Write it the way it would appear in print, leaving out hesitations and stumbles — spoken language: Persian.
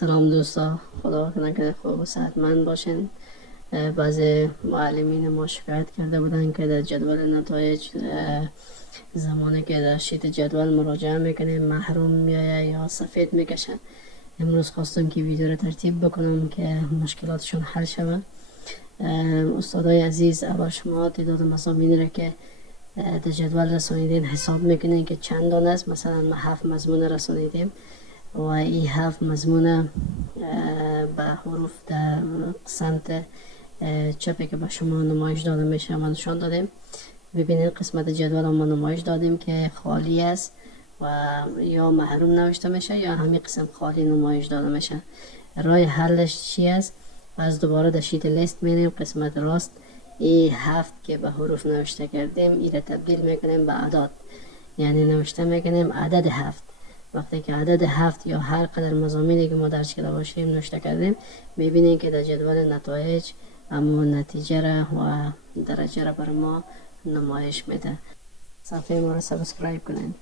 سلام دوستا، خدا کنه که خوب و صحتمند باشین. بعضی معلمین ما شکایت کرده بودن که در جدول نتایج زمانی که در شیت جدول مراجعه میکنیم محروم میایه یا سفید میکشه. امروز خواستم که ویدیو رو ترتیب بکنم که مشکلاتشون حل شود. استادای عزیز، اول شما تعداد مضامینی را که در جدول رسانیدین حساب میکنین که چند دانه است. مثلا ما 7 مضمون رسانیدیم و این 7 مضمون به حروف در سمت چپی که به شما نمایش داده میشه ما نشان دادیم. ببینید قسمت جدول ما نمایش دادیم که خالی است و یا محروم نوشته میشه یا همین قسم خالی نمایش داده میشه. راه حلش چی است؟ از دوباره در شیت لیست میریم، قسمت راست این 7 که به حروف نوشته کردیم این را تبدیل میکنیم به اعداد، یعنی نوشته میکنیم عدد 7. وقتی که عدد 7 یا هر قدر مضامینی که ما درس کرده باشیم نوشته کردیم، میبینیم که در جدول نتایج اما نتیجه را و درجه را بر ما نمایش میده. صفحه ما را سابسکرایب کنید.